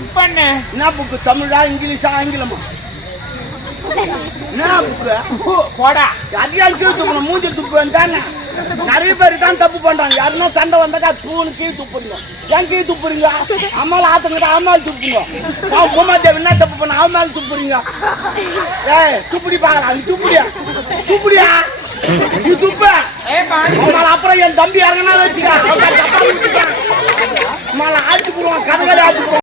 Book பண்ணு. என்ன book? தமிழா, இங்கிலீஷா, ஆங்கிலமா? என்ன புக்கு? போடா. அதிகம் கீழ் துப்புணும், மூஞ்சி துப்புவேன் தானே. நிறைய பேர் தான் தப்பு பண்றாங்க. யாருன்னா சண்டை வந்தாக்கா தூணு கீழ் துப்புறீங்க. ஏன் கீழ் துப்புறீங்க? அம்மால ஆத்தங்கிட்ட அம்மாள் துப்புங்க. பூமாதேவி என்ன தப்பு பண்ண அவன் மேல துப்புறீங்க? ஏய் துப்புடி பாக்கலாம். நீ துப்புடியா? துப்புடியா? நீ துப்ப. அப்புறம் என் தம்பி இறங்கினா வச்சுக்க. ஆட்சி போடுவான், கதைகளை ஆட்சி போடுவான்.